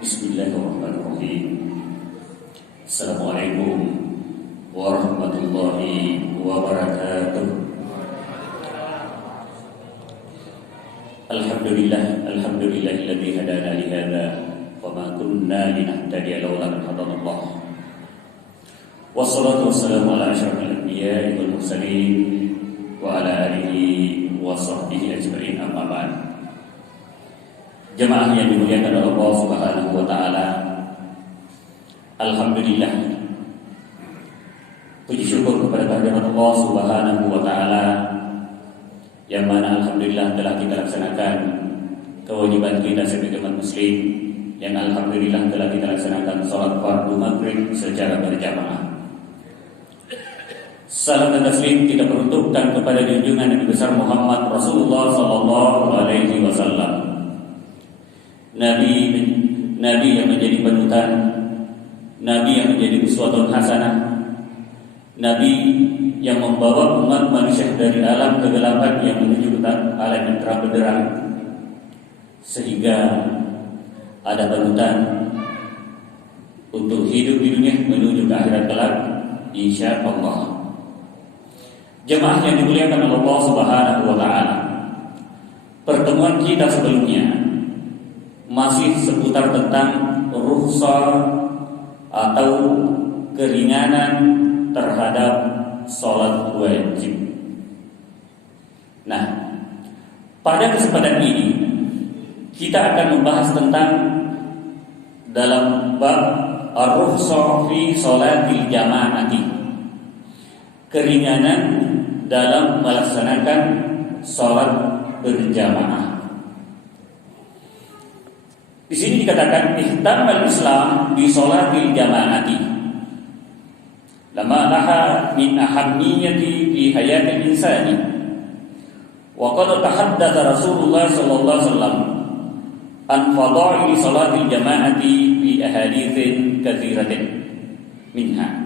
Bismillahirrahmanirrahim. Assalamualaikum warahmatullahi wabarakatuh. Alhamdulillahilladzi hadana li hadza wa ma kunna linahtadiya laula an hadanallah. Wassalatu wassalamu ala asyrafil anbiya'i wal mursalin wa ala alihi wa sahbihi ajma'in, amma ba'd. Jemaah yang dimuliakan oleh Allah Subhanahu wa taala. Alhamdulillah. Puji syukur kepada kehadirat Allah Subhanahu wa taala yang mana alhamdulillah telah kita laksanakan kewajiban kita sebagai umat muslim, yang alhamdulillah telah kita laksanakan salat fardu maghrib secara berjamaah. Salam dan taslim kita peruntukkan kepada junjungan Nabi besar Muhammad Rasulullah sallallahu alaihi wasallam. Nabi yang menjadi panutan, Nabi yang menjadi uswatun hasanah, Nabi yang membawa umat manusia dari alam kegelapan yang menuju ke alam yang terang benderang, sehingga ada panutan untuk hidup di dunia menuju ke akhirat kelak, insya Allah. Jemaah yang dimuliakan oleh Allah Subhanahu wa taala, pertemuan kita sebelumnya masih seputar tentang rukhsah atau keringanan terhadap sholat wajib. Nah, pada kesempatan ini kita akan membahas tentang dalam bab ar-rukhsah fi sholatil jamaati, keringanan dalam melaksanakan sholat berjamaah. Di sini dikatakan ihtamal Islam bi sholatil jamaati lama laha min ahammiyati fi hayatil insani, wa qad tahaddatsa Rasulullah sallallahu alaihi wasallam an fadaili sholatil jamaati fi ahaditsin katsiratin minha.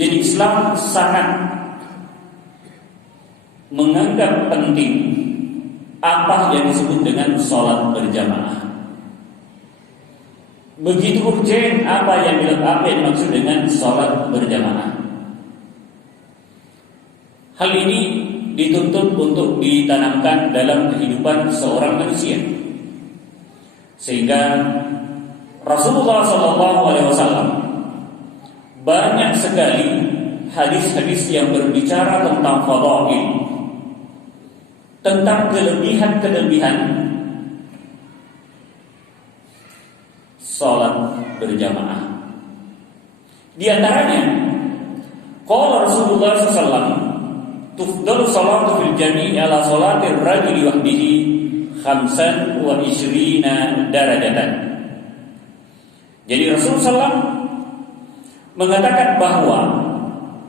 Jadi Islam sangat menganggap penting apa yang disebut dengan sholat berjamaah. Begitu urgen apa yang dimaksud dengan sholat berjamaah. Hal ini dituntut untuk ditanamkan dalam kehidupan seorang manusia, sehingga Rasulullah SAW banyak sekali hadis-hadis yang berbicara tentang fadail, tentang kelebihan-kelebihan salat berjamaah. Di antaranya, qala Rasulullah sallallahu tufdalu salatu fil jami' ala salatir rajuli wahdihi 25 darajatan. Jadi Rasulullah sallallahu mengatakan bahwa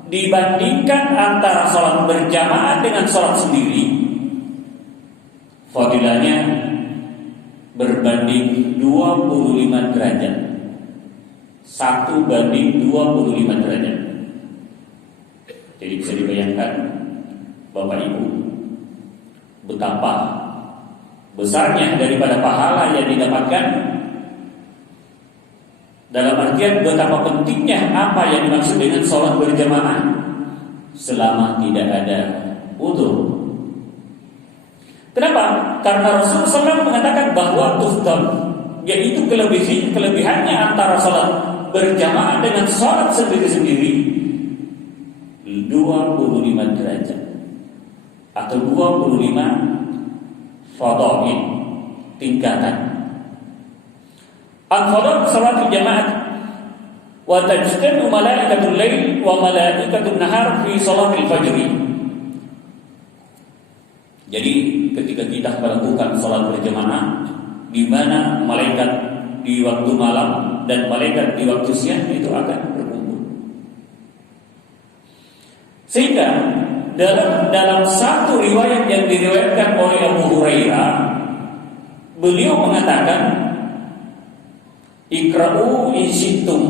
dibandingkan antara salat berjamaah dengan salat sendiri, fadilahnya berbanding 25 derajat. 1:25 derajat. Jadi bisa dibayangkan Bapak Ibu betapa besarnya daripada pahala yang didapatkan, dalam artian betapa pentingnya apa yang dimaksud dengan sholat berjamaah selama tidak ada wudu. Kenapa? Karena Rasulullah SAW mengatakan bahwa tufdal, yaitu kelebihannya antara sholat berjamaah dengan sholat sendiri-sendiri 25 derajat atau 25 fadail, tingkatan. Al-fadl sholatul jamaah wa tajtanu malaikatul lail wa malaikatul nahar fi sholatil fajr. Jadi ketika kita melakukan sholat berjamaah, di mana malaikat di waktu malam dan malaikat di waktu siang itu akan berkumpul. Sehingga dalam satu riwayat yang diriwayatkan oleh Abu Hurairah, beliau mengatakan, ikra'u in syi'tum,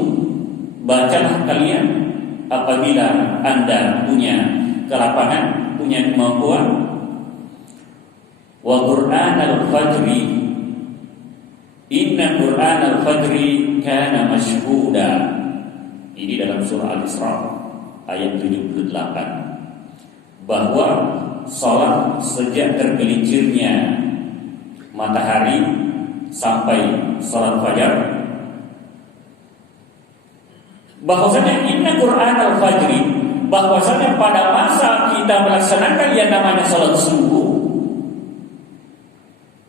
bacalah kalian apabila Anda punya kelapangan, punya kemampuan. Wa Qur'an al-fajri Inna Qur'an al-fajri kana mashhuda. Ini dalam surah Al-Isra ayat 78. Bahwa salat sejak tergelincirnya matahari sampai salat fajar, bahwasanya inna Qur'an al-fajri, bahwasanya pada masa kita melaksanakan yang namanya salat subuh,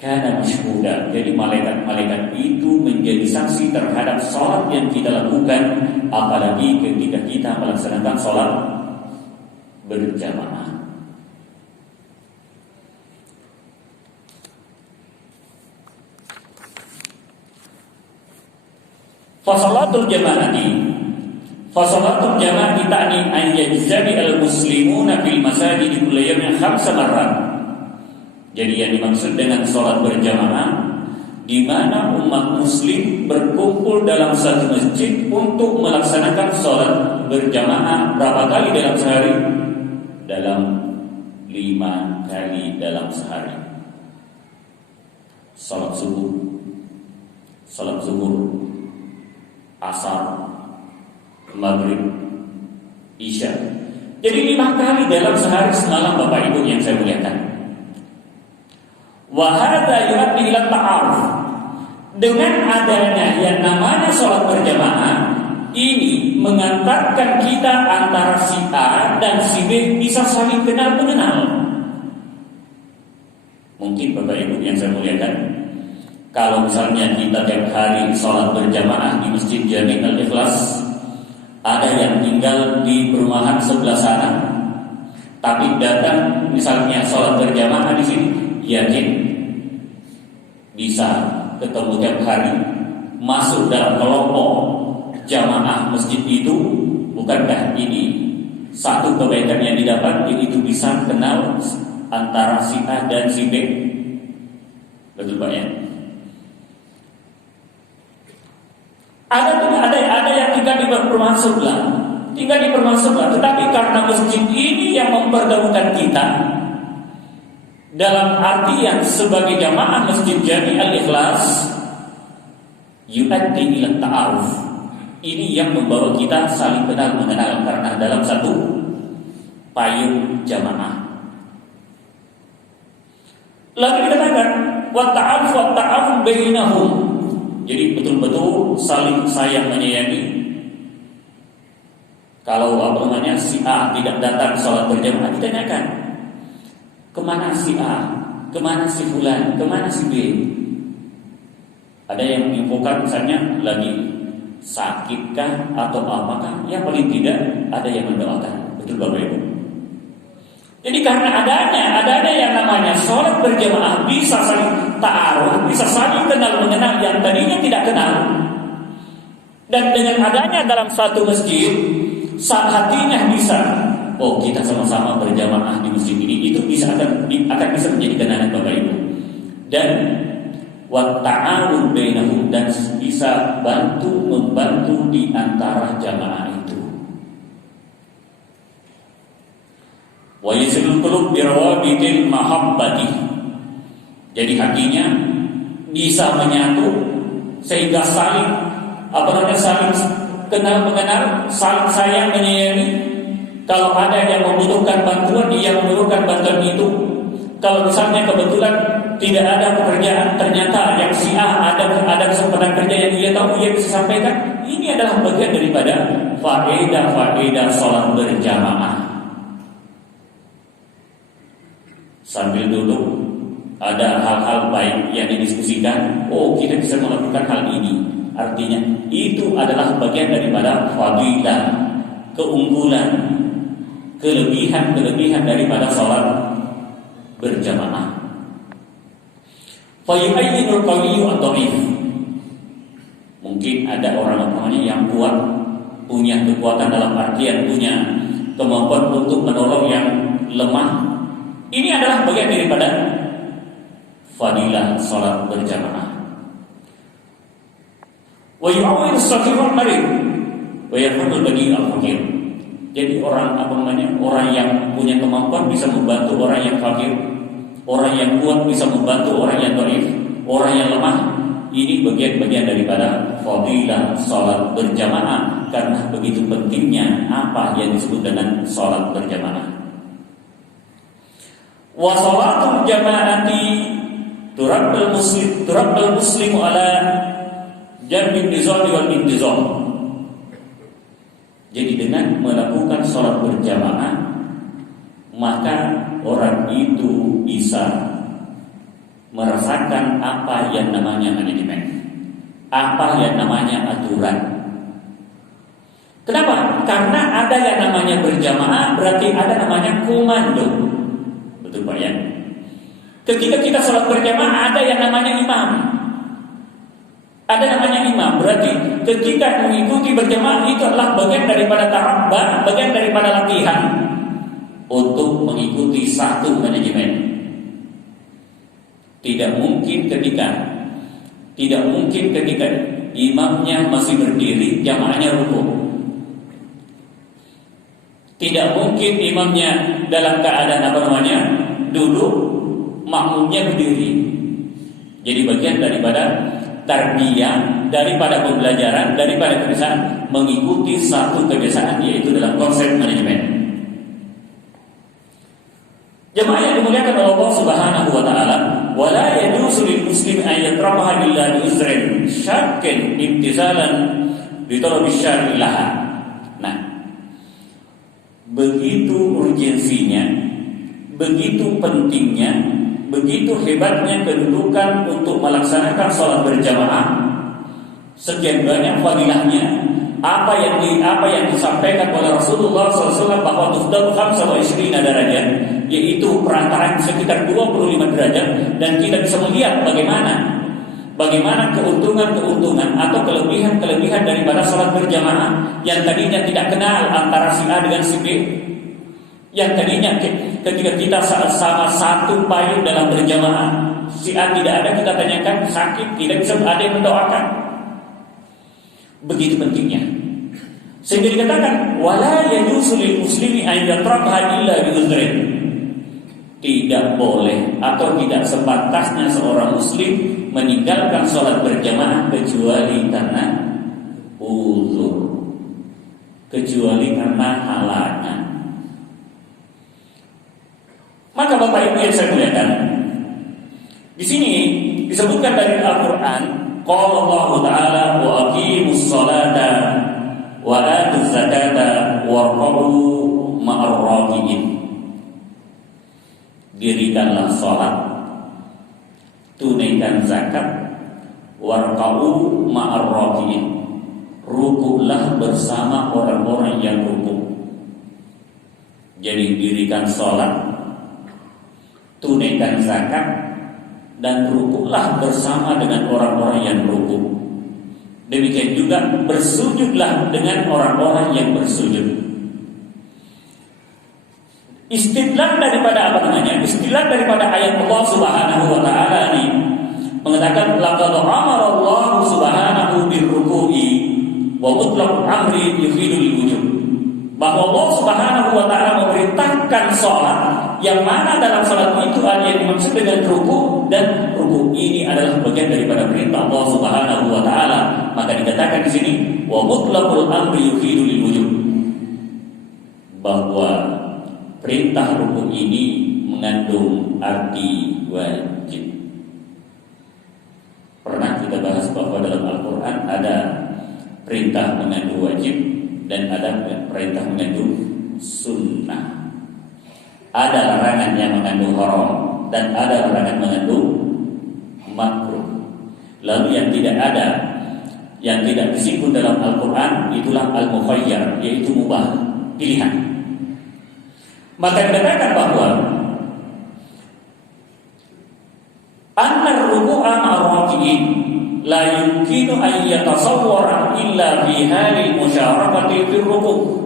karena mashhuda, jadi malaikat-malaikat itu menjadi saksi terhadap salat yang kita lakukan, apalagi ketika kita melaksanakan salat berjamaah. Fasalatul jamaah ta'ni an yajzami al-muslimuna fil masajid kullu yawmin 5 marrat. Jadi yang dimaksud dengan sholat berjamaah, di mana umat muslim berkumpul dalam satu masjid untuk melaksanakan sholat berjamaah berapa kali dalam sehari? Dalam 5 kali dalam sehari. Sholat subuh, sholat zuhur, asar, maghrib, isya. Jadi 5 kali dalam sehari semalam Bapak Ibu yang saya muliakan. Wa hadza yu'addi ila ta'aruf. Dengan adanya yang namanya sholat berjamaah, ini mengantarkan kita antara si A dan si B bisa saling kenal mengenal. Mungkin Bapak Ibu yang saya muliakan, kalau misalnya kita tiap hari sholat berjamaah di Masjid Jami' Al-Ikhlas, ada yang tinggal di perumahan sebelah sana, tapi datang misalnya sholat berjamaah di sini, yakin bisa ketemu tiap hari, masuk dalam kelompok jamaah masjid itu. Bukankah ini satu kebaikan yang didapat, yaitu bisa kenal antara si A dan si B? Betul Pak ya? Ada yang tinggal di perumahan sebelah, tetapi karena masjid ini yang mempertemukan kita, dalam artian sebagai jamaah Masjid Jami' Al-Ikhlas, yu'addi ila ta'aruf. Ini yang membawa kita saling kenal mengenal karena dalam satu payung jamaah. Lalu dikatakan wa ta'aruf bainahum. Jadi betul-betul saling sayang menyayangi. Kalau si A tidak datang sholat berjamaah, ditanyakan, kemana si A, kemana si fulan, kemana si B? Ada yang menginfokan misalnya lagi sakitkah atau apakah? Yang paling tidak ada yang mendoakan. Betul Bapak Ibu? Jadi karena adanya yang namanya sholat berjamaah, bisa saling ta'aruf, bisa saling kenal mengenal yang tadinya tidak kenal. Dan dengan adanya dalam satu masjid, saat hatinya bisa, oh kita sama-sama berjamaah di masjid ini, itu bisa akan bisa menjadi kenangan Bapak Ibu. Dan wa ta'awun bainahum, dan bisa membantu di antara jamaah itu. Wa yasilul qulub bi rawabitil mahabbati. Jadi hatinya bisa menyatu sehingga saling kenal mengenal, saling sayang menyayangi. Kalau ada yang membutuhkan bantuan, dia memerlukan bantuan itu. Kalau misalnya kebetulan tidak ada pekerjaan, ternyata yang si A ada kesempatan kerja yang dia tahu, dia bisa sampaikan. Ini adalah bagian daripada faedah sholat berjamaah. Sambil duduk, ada hal-hal baik yang didiskusikan. Oh, kita bisa melakukan hal ini. Artinya itu adalah bagian daripada fadilah, keunggulan, kelebihan daripada sholat berjamaah. Fayu'ayyinul qawiyyu ad-dhaif. Mungkin ada orang yang kuat, punya kekuatan dalam artian punya kemampuan untuk menolong yang lemah. Ini adalah bagian daripada fadilah sholat berjamaah. Wa yu'awwil as-safirul marid wa yarhamul bani al-fakir. Jadi orang yang punya kemampuan bisa membantu orang yang fakir, orang yang kuat bisa membantu orang yang dhaif, orang yang lemah ini bagian-bagian daripada fadilah sholat berjamaah, karena begitu pentingnya apa yang disebut dengan sholat berjamaah. Wa sholatul jama'ati turabbal muslimu ala jam'in nizam wal intizam. Jadi dengan melakukan sholat berjamaah, maka orang itu bisa merasakan apa yang namanya manajemen, apa yang namanya aturan. Kenapa? Karena ada yang namanya berjamaah, berarti ada namanya komando. Betul Pak ya? Ketika kita sholat berjamaah, ada yang namanya imam. Ada namanya imam, berarti ketika mengikuti berjamaah itu adalah bagian daripada tarabba, bagian daripada latihan untuk mengikuti satu manajemen. Tidak mungkin ketika imamnya masih berdiri, jamaahnya rukuk. Tidak mungkin imamnya dalam keadaan duduk, makmumnya berdiri. Jadi bagian daripada tarbiyah, daripada pembelajaran, daripada kebiasaan mengikuti satu kebiasaan, yaitu dalam konsep manajemen. Jemaah yang dimuliakan oleh Allah Subhanahu wa taala, wala yajuzu lil muslim an yatrafaha illa bi uzrin syakkin imtizalan bi talabi syar'i laha. Nah, begitu urgensinya, begitu pentingnya, begitu hebatnya kedudukan untuk melaksanakan sholat berjamaah, sekian banyak fadilahnya. Apa yang disampaikan oleh Rasulullah SAW bahwa tufdalu 25 derajat, yaitu perantaraan sekitar 25 derajat, dan kita bisa melihat bagaimana keuntungan atau kelebihan daripada sholat berjamaah yang tadinya tidak kenal antara si A dengan si B, yang tadinya ketika kita sama satu payung dalam berjamaah, si A tidak ada, kita tanyakan sakit, tidak bisa ada yang mendoakan. Begitu pentingnya, sehingga dikatakan wala yajuzu lil muslimi an yatrafaha illa bi uzrin. Tidak boleh atau tidak sepantasnya seorang muslim meninggalkan sholat berjamaah kecuali karena uzur, kecuali karena halangan. Maka Bapak Ibu yang saya muliakan, di sini disebutkan dari Al-Qur'an, qala Allah Ta'ala wa aqimus sholata wa atuz zakata warqabu ma'ar raki'in. Dirikanlah sholat, tunaikan zakat, warqabu ma'ar raki'in, rukuklah bersama orang-orang yang rukuk. Jadi dirikan sholat, tunaikan zakat, dan rukuklah bersama dengan orang-orang yang rukuk. Demikian juga bersujudlah dengan orang-orang yang bersujud. Istidlal daripada Istidlal daripada ayat Allah Subhanahu wa taala ini mengatakan laqad amara Allah Subhanahu birruku'i wa mutlaq amri yufidul wujub. Bahwa Allah Subhanahu wa taala memerintahkan salat, yang mana dalam salat itu ada yang dimaksud dengan ruku, dan ruku ini adalah bagian daripada perintah Allah Subhanahu wa taala. Maka dikatakan di sini wa mutlaqul amri yufidul wujub, bahwa perintah ruku ini mengandung arti wajib. Pernah kita bahas bahwa dalam Al-Quran ada perintah mengandung wajib dan ada perintah mengandung sunnah. Ada larangan yang mengandung haram dan ada larangan mengandung makruh. Lalu yang tidak ada, yang tidak disebut dalam Al-Quran, itulah al-mukhayyar, yaitu mubah, pilihan. Maka dikatakan bahwa anna ruku'a ma'ar-raki'in la yumkinu an yatasawwara illa fi halil musyarakati fi ruku'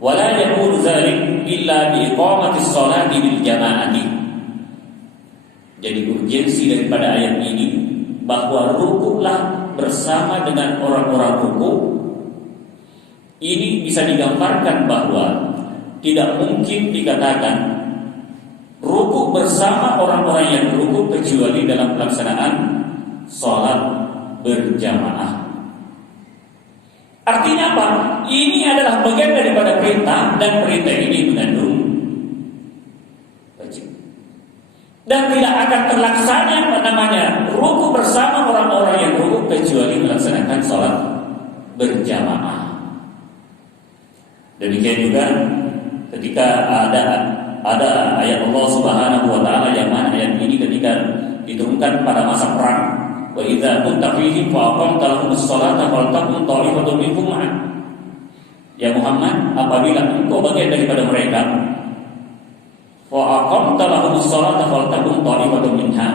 wa la yakunu dzalik illa bi iqamati sholati bil jama'ati. Jadi urgensi daripada ayat ini bahwa rukuklah bersama dengan orang-orang rukuk. Ini bisa digambarkan bahwa tidak mungkin dikatakan rukuk bersama orang-orang yang rukuk kecuali dalam pelaksanaan sholat berjamaah. Artinya apa? Ini adalah bagian daripada perintah, dan perintah ini mengandung wajib. Dan tidak akan terlaksana yang namanya ruku bersama orang-orang yang ruku kecuali melaksanakan sholat berjamaah. Demikian juga ketika ada ayat Allah Subhanahu wa taala yang mana ayat ini ketika diturunkan pada masa perang, wa idza kunta fihim fa aqamta lahumus sholata faltaqum ta'ifatun minhum ma'ak. Ya Muhammad, apabila engkau bagian daripada mereka, fa aqamta lahumus sholata faltaqum ta'ifatun minha.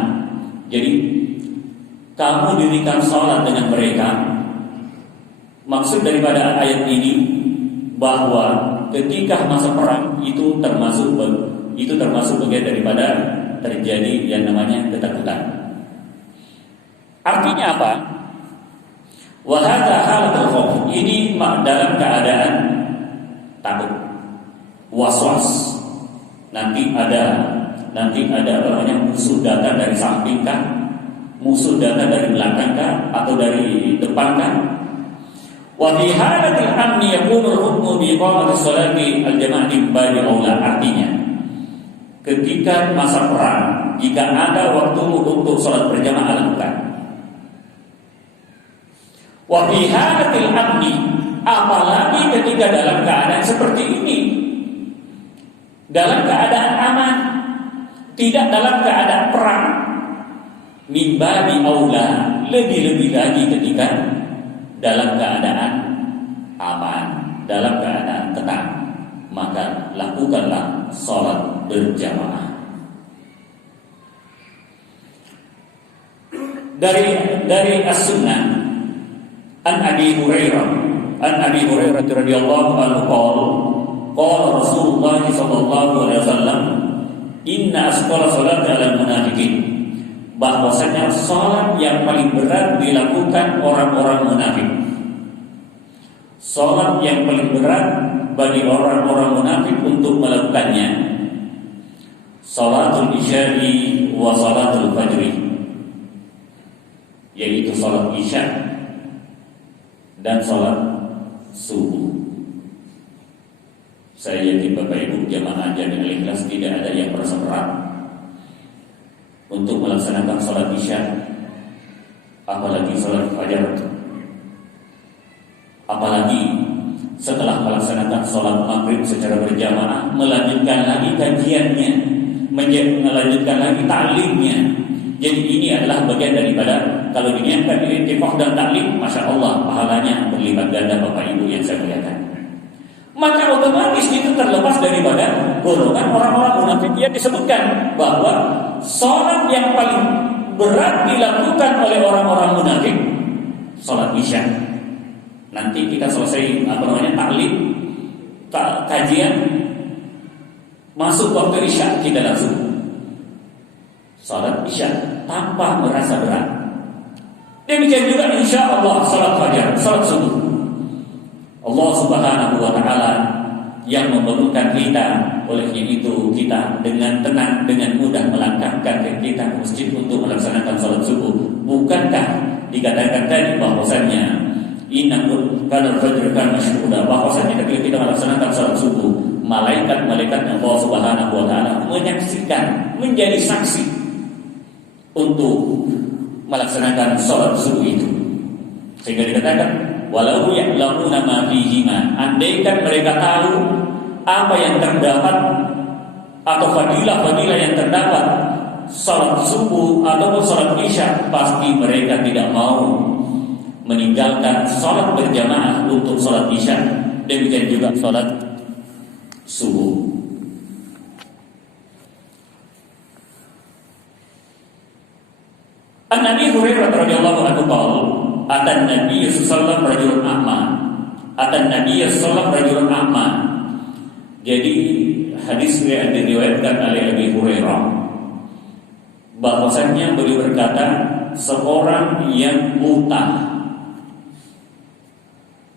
Jadi kamu dirikan salat dengan mereka. Maksud daripada ayat ini bahwa ketika masa perang itu termasuk bagian daripada terjadi yang namanya ketakutan. Artinya apa? Wa hadza halatul khauf. Ini dalam keadaan takut, was-was. Nanti ada musuh datang dari samping kah? Musuh datang dari belakang kah? Atau dari depan kah? Wa fi halatil amni yakunu al-hukmu bi iqamati sholati al-jama'ati ba'da aula. Artinya, ketika masa perang, jika ada waktu untuk sholat berjamaah lakukan. Wa fi halatil amni, apalagi ketika dalam keadaan seperti ini, dalam keadaan aman, tidak dalam keadaan perang, min babi aula, lebih-lebih lagi ketika dalam keadaan aman, dalam keadaan tenang, maka lakukanlah sholat berjamaah. Dari as-sunnah an Abi Hurairah radhiyallahu anhu qala Rasulullah sallallahu alaihi wasallam, inna asqala salati 'alal munafiqin. Bahwasanya salat yang paling berat dilakukan orang-orang munafik. Salat yang paling berat bagi orang-orang munafik untuk melakukannya, salatul isya'i wa salatul fajri, yaitu salat isya dan salat subuh. Saya yakin Bapak Ibu jamaah Jami Al-Ikhlas tidak ada yang merasa berat untuk melaksanakan salat isya, apalagi salat fajar, apalagi setelah melaksanakan salat maghrib secara berjamaah, melanjutkan lagi kajiannya, melanjutkan lagi taklimnya. Jadi ini adalah bagian daripada, kalau diniatkan i'tikaf dan taklim, masya Allah pahalanya berlipat ganda Bapak Ibu yang saya muliakan. Maka otomatis itu terlepas daripada golongan orang-orang munafik yang disebutkan bahwa salat yang paling berat dilakukan oleh orang-orang munafik salat isya. Nanti kita selesai taklim, kajian, masuk waktu isya kita langsung salat isya tanpa merasa berat. Demikian juga insya Allah salat fajar, salat subuh. Allah Subhanahu wa taala yang memerlukan kita, olehnya itu kita dengan tenang, dengan mudah melangkahkan kaki kita ke masjid untuk melaksanakan salat subuh. Bukankah dikatakan tadi bahwasannya innahu kana al-fajr kana mashhuda, bahwasannya ketika kita melaksanakan salat subuh, malaikat-malaikat Allah Subhanahu wa taala menyaksikan, menjadi saksi untuk melaksanakan salat subuh itu. Sehingga dikatakan walau ya'lamuna ma fihima, andaikan mereka tahu apa yang terdapat atau fadilah-fadilah yang terdapat salat subuh ataupun salat isya, pasti mereka tidak mau meninggalkan salat berjamaah untuk salat isya, demikian juga salat subuh. An-Nabi Hurairah radhiyallahu anhu qala atan Nabi sallallahu alaihi wasallam rajulun a'ma. Atan Nabi sallallahu alaihi wasallam a'ma. Jadi hadis yang diriwayatkan oleh Abi Hurairah bahwasanya beliau berkata, seorang yang buta,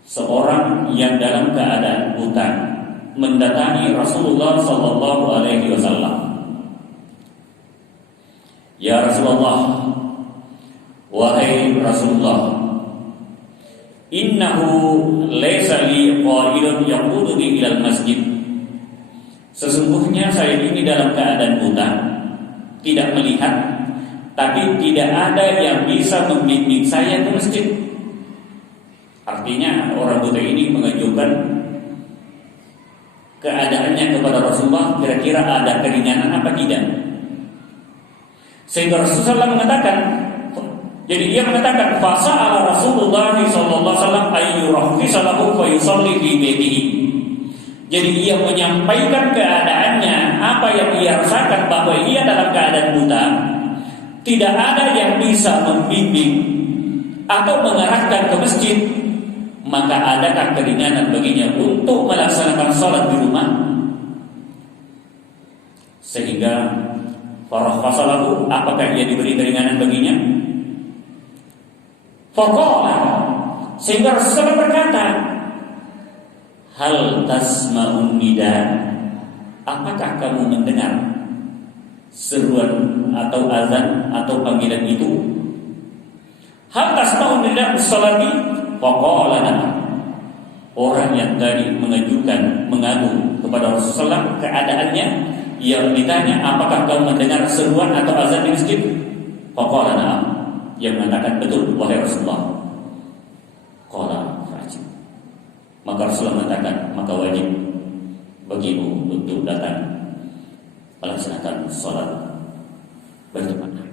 seorang yang dalam keadaan buta mendatangi Rasulullah sallallahu alaihi wasallam. Ya Rasulullah, wahai Rasulullah, innahu laysa li qa'idun yaquduni ilal masjid. Sesungguhnya saya ini dalam keadaan buta, tidak melihat, tapi tidak ada yang bisa membimbing saya ke masjid. Artinya orang buta ini mengajukan keadaannya kepada Rasulullah, kira-kira ada keringanan apa tidak. Sehingga Rasulullah mengatakan, jadi dia mengatakan, fasa'ala Rasulullah sallallahu alaihi wasallam ayyurahhisa lahu fa yusalli fi baitihi. Jadi ia menyampaikan keadaannya, apa yang ia rasakan, bahwa ia dalam keadaan buta, tidak ada yang bisa membimbing atau mengarahkan ke masjid, maka adakah keringanan baginya untuk melaksanakan sholat di rumah? Sehingga farahhasa lahu, apakah ia diberi keringanan baginya? Faqala, sehingga Rasulullah berkata, hal tasma'un nida, apakah kamu mendengar seruan atau azan atau panggilan itu? Hal tasma'un nida salati? Faqala na'am. Orang yang tadi mengadu kepada Rasulullah keadaannya, yang ditanya, apakah kamu mendengar seruan atau azan di masjid? Faqala na'am. Yang mengatakan, betul wahai Rasulullah. Qala fa'ajib. Maka Rasulullah mengatakan, maka wajib bagimu untuk datang melaksanakan sholat berjamaah.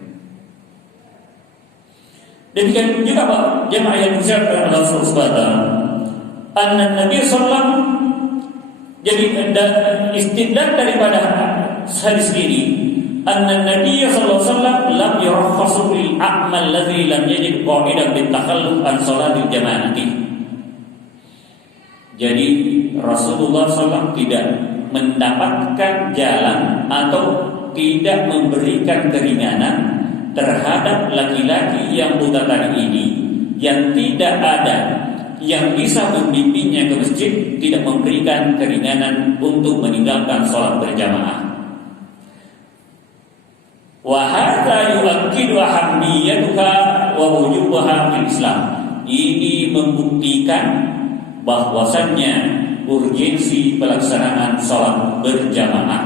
Demikian juga Pak jemaah yang disiapkan oleh Allah Subhanahu wa taala, anna Nabi sallallahu, jadi istidlal daripada hadis ini, anna Nabi sallallahu alaihi wasallam lam yurahhasu lil a'mal alladhi lam yajid qa'idan bit takhalluf an salatil jama'ati. Jadi Rasulullah SAW tidak mendapatkan jalan atau tidak memberikan keringanan terhadap laki-laki yang buta tadi ini, yang tidak ada yang bisa membimbingnya ke masjid, tidak memberikan keringanan untuk meninggalkan sholat berjamaah. Wa hadza yu'akkidu ahammiyataha wa wujubaha fil Islam. Ini membuktikan bahwasannya urgensi pelaksanaan sholat berjamaah.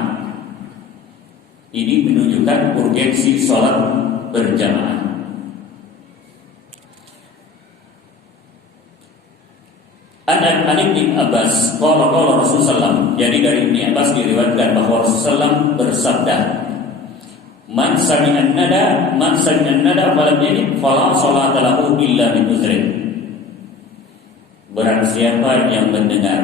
Ini menunjukkan urgensi sholat berjamaah. An Ibnu Abbas qala Rasulullah, jadi dari Ibnu Abbas diriwayatkan bahwa Rasulullah bersabda, man sami'an nada falam yajid fala sholata lahu illa min uzrin. Barang siapa yang mendengar